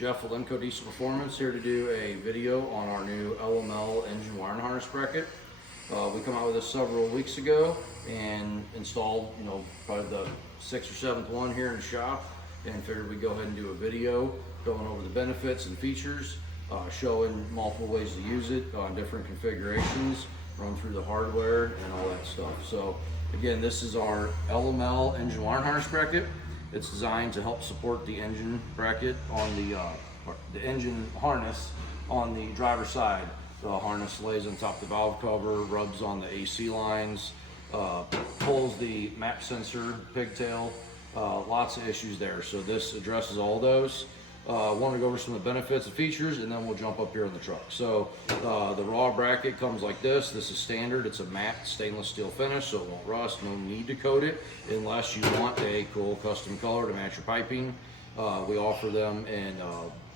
Jeff with LML Diesel Performance here to do a video on our new LML Engine wiring harness bracket. We come out with this several weeks ago and installed, probably the 6th or 7th one here in the shop, and figured we'd go ahead and do a video going over the benefits and features, showing multiple ways to use it on different configurations, run through the hardware and all that stuff. So again, this is our LML Engine wiring harness bracket. It's designed to help support the engine bracket on the engine harness on the driver's side. The harness lays on top of the valve cover, rubs on the AC lines, pulls the map sensor pigtail, lots of issues there. So this addresses all those. I want to go over some of the benefits and features, and then we'll jump up here in the truck. So the raw bracket comes like this. This is standard. It's a matte stainless steel finish, so it won't rust. No need to coat it unless you want a cool custom color to match your piping. We offer them in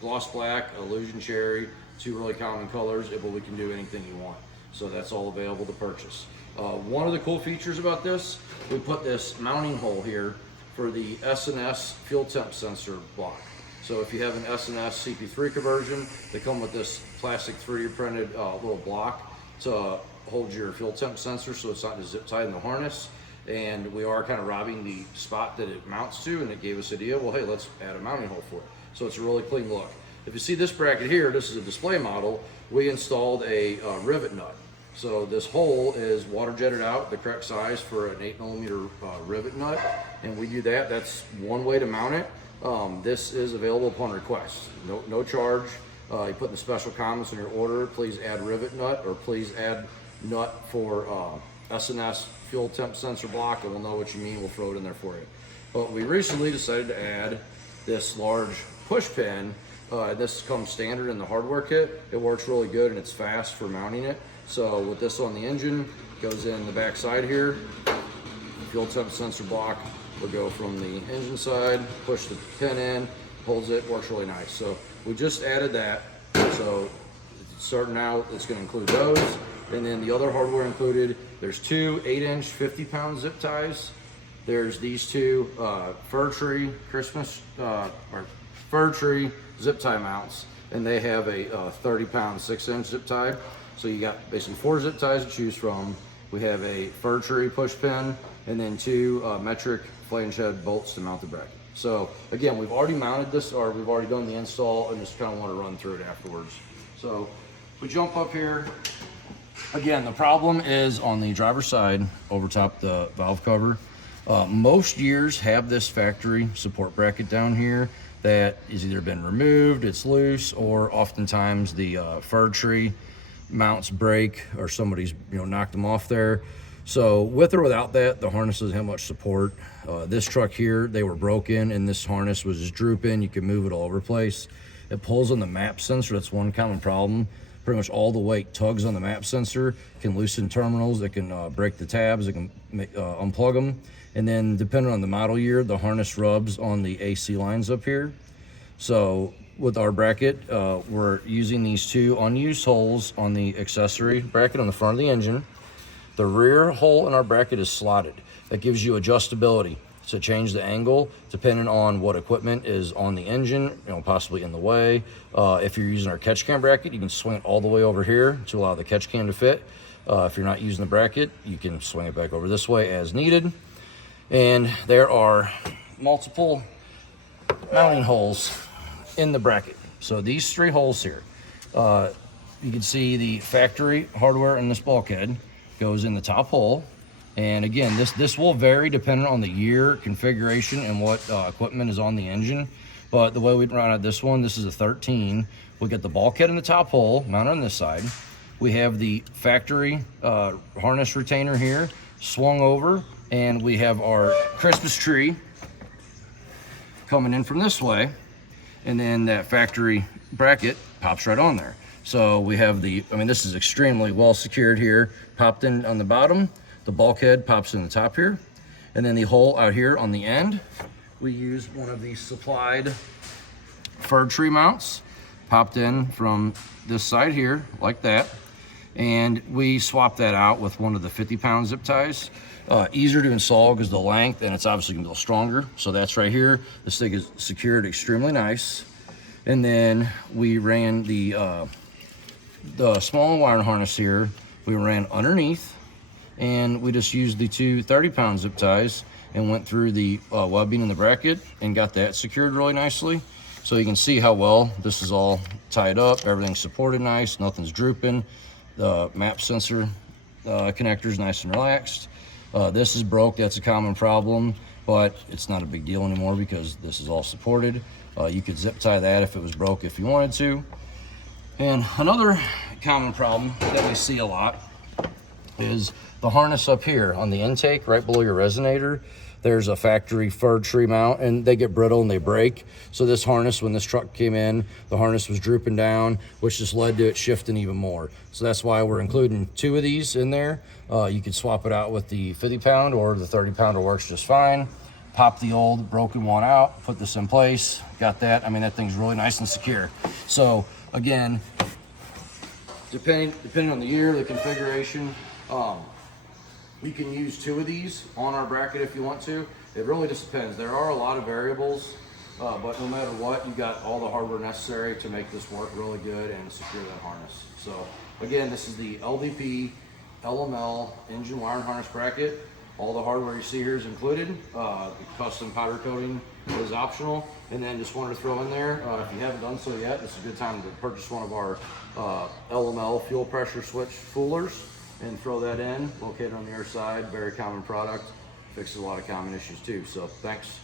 gloss black, illusion cherry, 2 really common colors, but we can do anything you want. So that's all available to purchase. One of the cool features about this, we put this mounting hole here for the S&S fuel temp sensor block. So if you have an S&S CP3 conversion, they come with this plastic 3D printed little block to hold your fuel temp sensor so it's not zip tied in the harness. And we are kind of robbing the spot that it mounts to, and it gave us the idea, well, hey, let's add a mounting hole for it. So it's a really clean look. If you see this bracket here, this is a display model. We installed a rivet nut. So this hole is water jetted out, the correct size for an 8mm rivet nut, and we do that. That's one way to mount it. This is available upon request, no charge. You put in the special comments in your order, please add rivet nut, or please add nut for S&S fuel temp sensor block, and we'll know what you mean. We'll throw it in there for you. But we recently decided to add this large push pin. This comes standard in the hardware kit. It works really good and it's fast for mounting it. So with this on the engine, goes in the back side here. Fuel temp sensor block will go from the engine side, push the pin in, holds it, works really nice. So we just added that. So starting out, it's going to include those. And then the other hardware included, there's 2 8-inch 50-pound zip ties. There's these 2 fir tree zip tie mounts, and they have a 30-pound 6-inch zip tie. So you got basically 4 zip ties to choose from. We have a fir tree push pin, and then 2 metric flange head bolts to mount the bracket. So again, we've already mounted this, or we've already done the install, and just kind of want to run through it afterwards. So we jump up here. Again, the problem is on the driver's side, over top the valve cover. Most years have this factory support bracket down here that has either been removed, it's loose, or oftentimes the fir tree mounts break, or somebody's knocked them off there. So with or without that, the harness doesn't have much support. This truck here, they were broken, and this harness was just drooping. You can move it all over the place. It pulls on the map sensor. That's one common problem. Pretty much all the weight tugs on the map sensor, can loosen terminals, it can break the tabs, it can unplug them. And then depending on the model year, the harness rubs on the AC lines up here. So with our bracket, we're using these 2 unused holes on the accessory bracket on the front of the engine. The rear hole in our bracket is slotted. That gives you adjustability to change the angle depending on what equipment is on the engine, possibly in the way. If you're using our catch can bracket, you can swing it all the way over here to allow the catch can to fit. If you're not using the bracket, you can swing it back over this way as needed. And there are multiple mounting holes in the bracket. So these 3 holes here, you can see the factory hardware in this bulkhead goes in the top hole. And again, this will vary depending on the year, configuration, and what equipment is on the engine. But the way we run out this one, this is a 13. We get the bulkhead in the top hole, mounted on this side. We have the factory harness retainer here, swung over, and we have our Christmas tree coming in from this way. And then that factory bracket pops right on there. So we have this is extremely well secured here, popped in on the bottom. The bulkhead pops in the top here, and then the hole out here on the end, we use one of these supplied fir tree mounts, popped in from this side here like that, and we swap that out with one of the 50-pound zip ties. Easier to install because the length, and it's obviously gonna be a little stronger. So that's right here. This thing is secured extremely nice. And then we ran the small wiring harness here. We ran underneath, and we just used the two 30-pound zip ties and went through the webbing in the bracket and got that secured really nicely. So you can see how well this is all tied up. Everything's supported nice, nothing's drooping. The map sensor connector is nice and relaxed. This is broke, that's a common problem, but it's not a big deal anymore because this is all supported. You could zip tie that if it was broke if you wanted to. And another common problem that we see a lot is the harness up here on the intake, right below your resonator. There's a factory fir tree mount, and they get brittle and they break. So this harness, when this truck came in, the harness was drooping down, which just led to it shifting even more. So that's why we're including two of these in there. You could swap it out with the 50-pound, or the 30-pounder works just fine. Pop the old broken one out, put this in place, got that. I mean, that thing's really nice and secure. So again, depending on the year, the configuration, we can use two of these on our bracket if you want to. It really just depends. There are a lot of variables, but no matter what, you got all the hardware necessary to make this work really good and secure that harness. So again, this is the LDP LML engine wiring harness bracket. All the hardware you see here is included. The custom powder coating is optional. And then just wanted to throw in there, if you haven't done so yet, it's a good time to purchase one of our LML fuel pressure switch foolers and throw that in, located on the other side. Very common product, fixes a lot of common issues too. So thanks.